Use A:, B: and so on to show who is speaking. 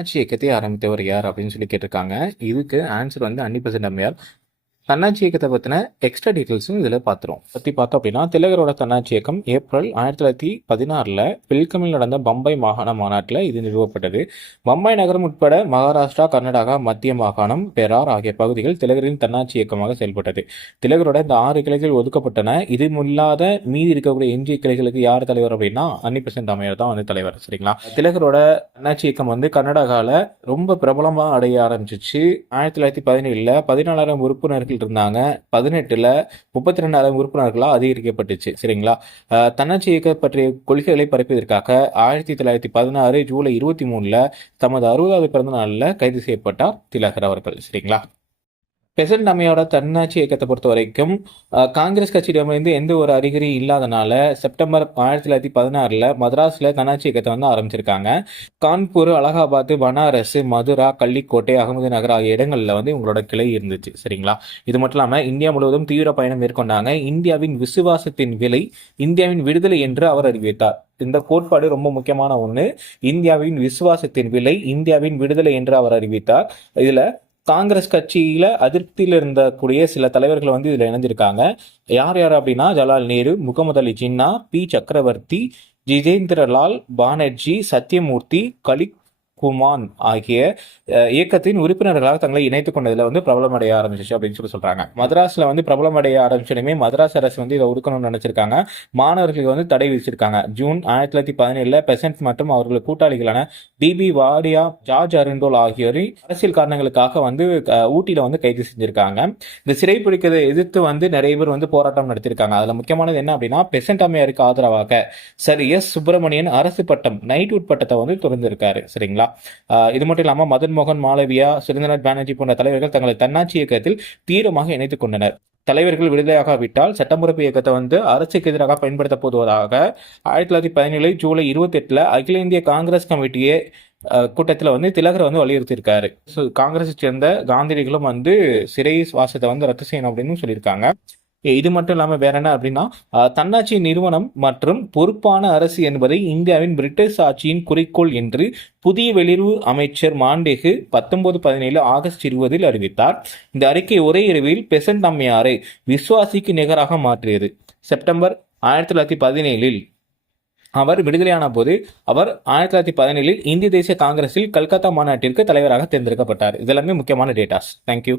A: தன்னாட்சி இயக்கத்தை ஆரம்பித்தவர் யார் அப்படின்னு சொல்லி கேட்டிருக்காங்க. இதுக்கு ஆன்சர் வந்து அன்னி பெசன்ட் அம்மையார் தன்னாட்சி இயக்கத்தை பற்றின எக்ஸ்ட்ரா டீட்டெயில்ஸும் இதில் பார்த்துரும் பற்றி பார்த்தோம் அப்படின்னா திலகரோட தன்னாட்சி இயக்கம் ஏப்ரல் ஆயிரத்தி தொள்ளாயிரத்தி பதினாறில் பில்கமில் நடந்த பம்பை மாகாண மாநாட்டில் இது நிறுவப்பட்டது. பம்பாய் நகரம் உட்பட மகாராஷ்டிரா கர்நாடகா மத்திய மாகாணம் பெரார் ஆகிய பகுதிகள் திலகரின் தன்னாட்சி இயக்கமாக செயல்பட்டது. திலகரோட இந்த ஆறு கிளைகள் ஒதுக்கப்பட்டன. இது இல்லாத மீதி இருக்கக்கூடிய எஞ்சிய கிளைகளுக்கு யார் தலைவர் அப்படின்னா அன்னி பெசன்ட் தான் வந்து தலைவர் சரிங்களா? திலகரோட தன்னாட்சி இயக்கம் வந்து கர்நாடகாவில் ரொம்ப பிரபலமாக அடைய ஆரம்பிச்சிச்சு. ஆயிரத்தி தொள்ளாயிரத்தி பதினேழில் பதினாலாயிரம் உறுப்பினர்கள் இருந்தாங்க பதினெட்டில் முப்பத்தி ரெண்டாயிரம் உறுப்பினர்களாக அதிகரிக்கப்பட்டுச்சு. சரிங்களா? தன்னாட்சி இயக்க பற்றிய கொள்கைகளை பரப்பியதற்காக ஆயிரத்தி தொள்ளாயிரத்தி பதினாறு ஜூலை இருபத்தி மூணில் தமது அறுபதாவது பிறந்த நாளில் கைது செய்யப்பட்டார் திலகர் அவர்கள். சரிங்களா? பெசன்ட் அமையோட தன்னாட்சி இயக்கத்தை பொறுத்த வரைக்கும் காங்கிரஸ் கட்சியிடமிருந்து எந்த ஒரு அறிகுறி இல்லாதனால செப்டம்பர் ஆயிரத்தி தொள்ளாயிரத்தி பதினாறில் மദ്രാஸில் தன்னாட்சி இயக்கத்தை வந்து ஆரம்பிச்சிருக்காங்க. கான்பூர் அலகாபாத் பனாரஸ் மதுரா கள்ளிக்கோட்டை அகமது நகர் ஆகிய இடங்களில் வந்து இவங்களோட கிளை இருந்துச்சு. சரிங்களா? இது மட்டும் இல்லாமல் இந்தியா முழுவதும் தீவிர பயணம் மேற்கொண்டாங்க. இந்தியாவின் விசுவாசத்தின் விலை இந்தியாவின் விடுதலை என்று அவர் அறிவித்தார். இந்த கோட்பாடு ரொம்ப முக்கியமான ஒன்று இந்தியாவின் விசுவாசத்தின் விலை இந்தியாவின் விடுதலை என்று அவர் அறிவித்தார். இதில் காங்கிரஸ் கட்சியில அதிருப்தியில் இருந்தக்கூடிய சில தலைவர்கள் வந்து இதுல இணைஞ்சிருக்காங்க. யார் யார் அப்படின்னா ஜலால் நேரு முகமது அலி ஜின்னா பி. சக்கரவர்த்தி ஜிதேந்திரலால் பானர்ஜி சத்யமூர்த்தி கலிக் குமான் ஆகிய இயக்கத்தின் உறுப்பினர்களாக தங்களை இணைத்துக் கொண்டதில் வந்து பிரபலமடைய ஆரம்பிச்சிச்சு அப்படின்னு சொல்லி சொல்றாங்க. மதராஸில் வந்து பிரபலமடைய ஆரம்பிச்சதுமே மதராஸ் அரசு வந்து இதை ஒதுக்கணும்னு நினைச்சிருக்காங்க. மாணவர்களுக்கு வந்து தடை விதிச்சிருக்காங்க. ஜூன் ஆயிரத்தி தொள்ளாயிரத்தி பதினேழுல பெசன்ட் மற்றும் அவர்களுக்கு கூட்டாளிகளான பிபி வாடியா ஜார்ஜ் அருண்டோல் ஆகியோரை அரசியல் காரணங்களுக்காக வந்து ஊட்டியில் வந்து கைது செஞ்சிருக்காங்க. இந்த சிறை பிடிக்கிறதை எதிர்த்து வந்து நிறைய பேர் வந்து போராட்டம் நடத்திருக்காங்க அதில் முக்கியமானது என்ன அப்படின்னா பெசன்ட் அம்மையாருக்கு ஆதரவாக சார் எஸ் சுப்பிரமணியன் அரசு பட்டம் நைட் உட்பட்டத்தை வந்து திறந்திருக்காரு. சரிங்களா? இது மட்டும் இல்லாமல் மதன் மோகன் மாளவியா சுரேந்திரநாத் பானர்ஜி போன்ற தலைவர்கள் தங்களை தன்னாட்சி இயக்கத்தில் தீவிரமாக இணைத்துக் கொண்டனர். தலைவர்கள் விடுதலையாகாவிட்டால் சட்டமறுப்பு இயக்கத்தை வந்து அரசுக்கு எதிராக பயன்படுத்த போவதாக ஆயிரத்தி தொள்ளாயிரத்தி பதினேழு ஜூலை இருபத்தெட்டில் அகில இந்திய காங்கிரஸ் கமிட்டியே கூட்டத்தில் வந்து திலகர் வந்து வலியுறுத்தியிருக்காரு. ஸோ காங்கிரஸை சேர்ந்த காந்தியடிகளும் வந்து சிறை வாசத்தை வந்து ரத்து செய்யணும் அப்படின்னு சொல்லியிருக்காங்க. இது மட்டும் இல்லாமல் வேற என்ன அப்படின்னா தன்னாட்சி நிறுவனம் மற்றும் பொறுப்பான அரசு என்பதை இந்தியாவின் பிரிட்டிஷ் ஆட்சியின் குறிக்கோள் என்று புதிய வெளியுறவு அமைச்சர் மாண்டேகு பத்தொன்பது பதினேழு ஆகஸ்ட் இருபதில் அறிவித்தார். இந்த அறிக்கை ஒரே இரவில் பெசன்ட் அம்மையாரை விஸ்வாசிக்கு நிகராக மாற்றியது. செப்டம்பர் ஆயிரத்தி தொள்ளாயிரத்தி பதினேழில் அவர் விடுதலையான போது அவர் ஆயிரத்தி தொள்ளாயிரத்தி பதினேழில் இந்திய தேசிய காங்கிரஸில் கல்கத்தா மாநாட்டிற்கு தலைவராக தேர்ந்தெடுக்கப்பட்டார். இதெல்லாமே முக்கியமான டேட்டாஸ். தேங்க்யூ